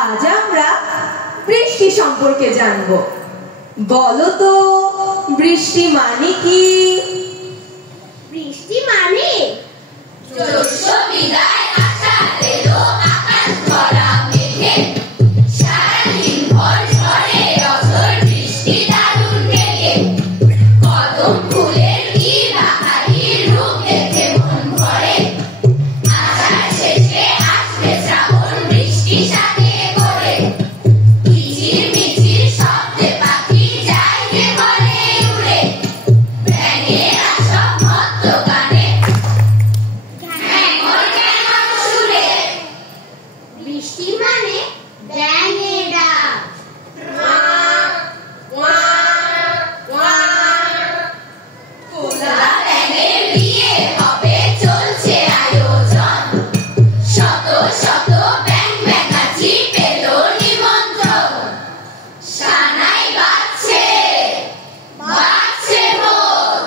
আজ আমরা বৃষ্টি সম্পর্কে জানবো। বলো তো বৃষ্টি মানে কি? বৃষ্টি মানে জ্যৈষ্ঠ বিদায় আষাঢ় এলো আকাশ ভরা মেঘে, সারাদিন ভর ঝড়ে রঝর বৃষ্টি দারুণ বেগে, কদম ফুলের কি বাহারি রূপ দেখে মন ভরে, আষাঢ় শেষে আসবে শ্রাবণ বৃষ্টি সাথে করে, কিচির মিচির শব্দে পাখি যায় যে ঘরে উড়ে, ব্যাঙেরা সব মত্ত গানে ঘ্যাঙর ঘ্যাঙর সুরে। বৃষ্টি মানে ব্যাঙের ডাক, কোলা ব্যাঙের বিয়ে হবে চলছে আয়োজন, শত শত ব্যাঙ ব্যাঙাচি পেল নিমন্ত্রণ, সানাই বাজছে বাজছে ঢোল।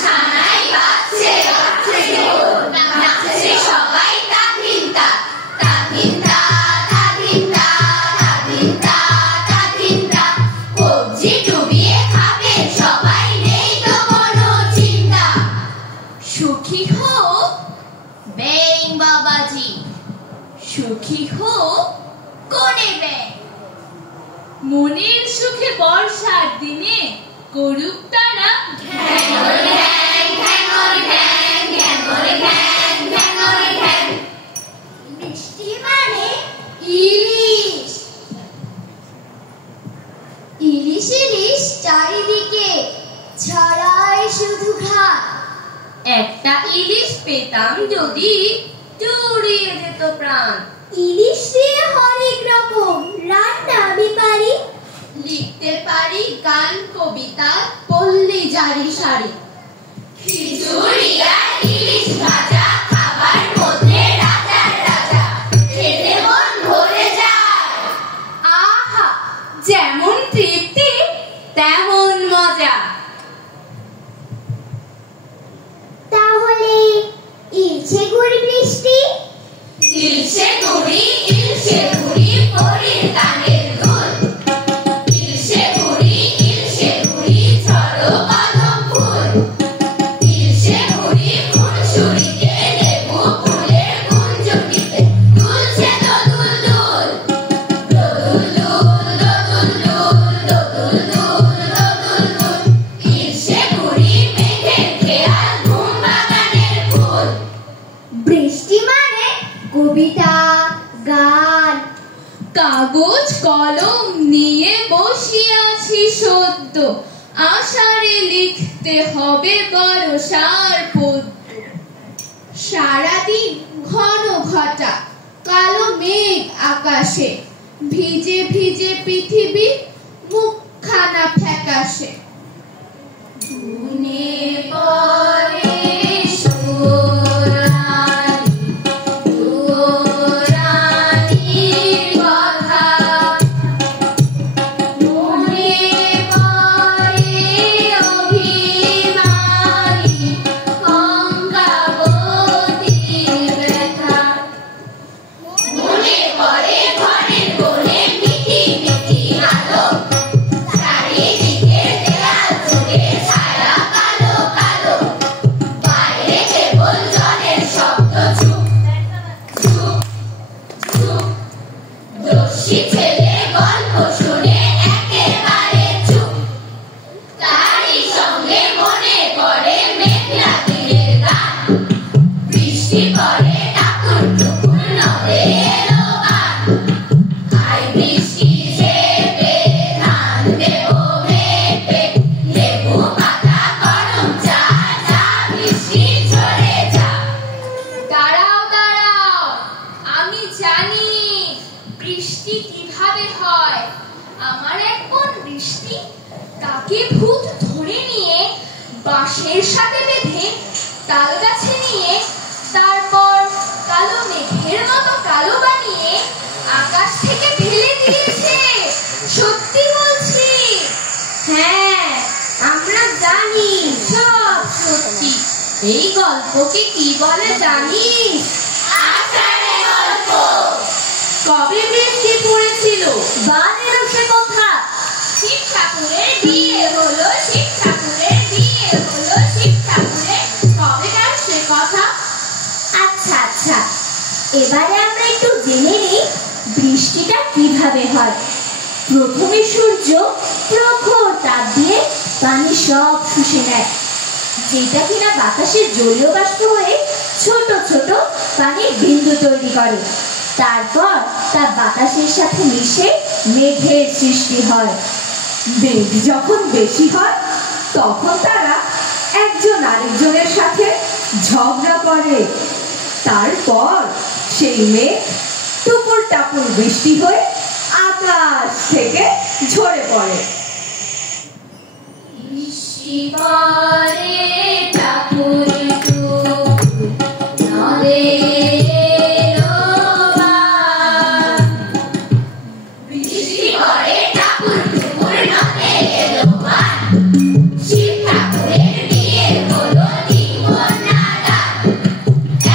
সানাই বাজছে বাজছে ঢোল, নাচছে সবাই তাধিন তা, তাধিন তা, তাধিন তা, তাধিন তা, তাধিন তা। কবজি ডুবিয়ে খাবে সবাই, নেই তো কোনো চিন্তা। সুখী হোক ব্যাঙ বাবাজি, সুখী হোক কোনে ব্যাঙ, মনের সুখে বর্ষার দিনে করুক তারা ঘ্যাঙর ঘ্যাং, ঘ্যাঙর ঘ্যাং, ঘ্যাঙর ঘ্যাং, ঘ্যাঙর ঘ্যাং। বৃষ্টি মানে ইলিশ, ইলিশ ইলিশ চারিদিকে ছড়ায় শুধু ঘাট, একটা ইলিশ পেতাম যদি জুড়িয়ে যেত প্রাণ। ইলিশ দিয়ে হরেক রকম রান্না আমি পারি, লিখতে পারি গান কবিতা পল্লী জারি সারি, খিচুড়ি আর ইলিশ ভাজা খাবার মধ্যে রাজার রাজা, খেতে মন ভরে যায়। আহা, যেমন তৃপ্তি তেমন মজা। তাহলে ইলশে গুড়ি বৃষ্টি, ইলশে গুড়ি পরীর কানের দুল, ইলশে গুড়ি ঝড়ো কদম ফুল, ইলশে গুড়ি ফুলসুরিতে লেবু ফুলের কুঞ্জটিতে দুলছে দোদুল দুল, দোদুল দুল, দোদুল দুল, দোদুল দুল, দোদুল দুল। ইলশে গুড়ি মেঘের খেয়াল ঘুম বাগানের ফুল। বৃষ্টি মানে কবিতা গান, কাগজ কলম নিয়ে বসিয়াছি সদ্য, আষাঢ়ে লিখতে হবে বর্ষার পদ্য। সারাদিন ঘন ঘটা কালো মেঘ আকাশে, ভিজে ভিজে পৃথিবী মুখখানা ফ্যাকাশে। ধুনে পড়ে সুরালি, দুরানির কথা, মনে পড়ে অভিমানী গঙ্গাবতীর ব্যথা। টাপুর টুপুর নদে এলো গান। হাই বৃষ্টি ঝেপে ধান দেবো মেপে, লেবু পাতা গরম চা, চা বৃষ্টি ঝরে যা। দাঁড়াও দাঁড়াও, আমি জানি বৃষ্টি কিভাবে হয়। আমার এক বোন বৃষ্টি, তাকে ভূত ধরে নিয়ে বাঁশের সাথে বেঁধে তাল গাছে নিয়ে, তারপর কালো মেঘের মতো কালো বানিয়ে আকাশ থেকে ফেলে দিয়েছে। সত্যি বলছি। হ্যাঁ, আমরা জানি সব সত্যি। এই গল্পকে কি বলে জানিস? আষাঢ়ে গল্প। কবে বৃষ্টি পড়েছিল? বানেরও সে কথা। শিব ঠাকুরের বিয়ে হলো, শিব ঠাকুরের বিয়ে হলো, শিব ঠাকুরের কবেকার সে কথা। আচ্ছা আচ্ছা, এবারে আমরা একটু জেনে নিই বৃষ্টিটা কিভাবে হয়। প্রথমে সূর্য প্রখর তাপ দিয়ে পানি সব শুষে নেয়, যেটা কিনা বাতাসের জলীয় বাষ্প হয়ে ছোট ছোট পানির বিন্দু তৈরি করে। তারপর তা বাতাসের সাথে মিশে মেঘের সৃষ্টি হয়। মেঘ যখন বেশি হয় তখন তারা একজন আরেকজনের সাথে ঝগড়া করে। তারপর সেই মেঘ টুপুর টাপুর বৃষ্টি হয়ে আকাশ থেকে ঝরে পড়ে। বৃষ্টি পড়ে টাপুর টুপুর নদে এলো গান। বৃষ্টি পড়ে টাপুর টুপুর নদে এলো গান। শিব ঠাকুরের বিয়ে হলো তিন কন্যা দান।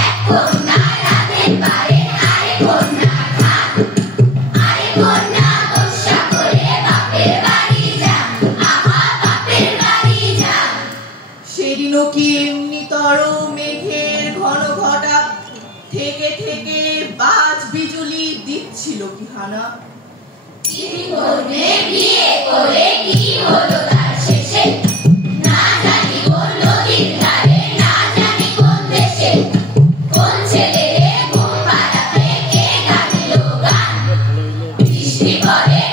এক কন্যা রাতের পারে, আরেক কন্যা খান। আরেক কন্যা গোসা করে বাপের বাড়ি যান। আহা বাপের বাড়ি যান। সেদিনও কি এমনিতর মেঘের ঘন ঘটা, থেকে থেকে বাজ বিজুলি দিচ্ছিল কি হানা। তিন কন্যে বিয়ে করে কি হলো তার শেষে, না জানি কোন নদীর ধারে, না জানি কোন দেশে। কোন ছেলে ঘুম পাড়াতে কে গাইলো গান। বৃষ্টি পড়ে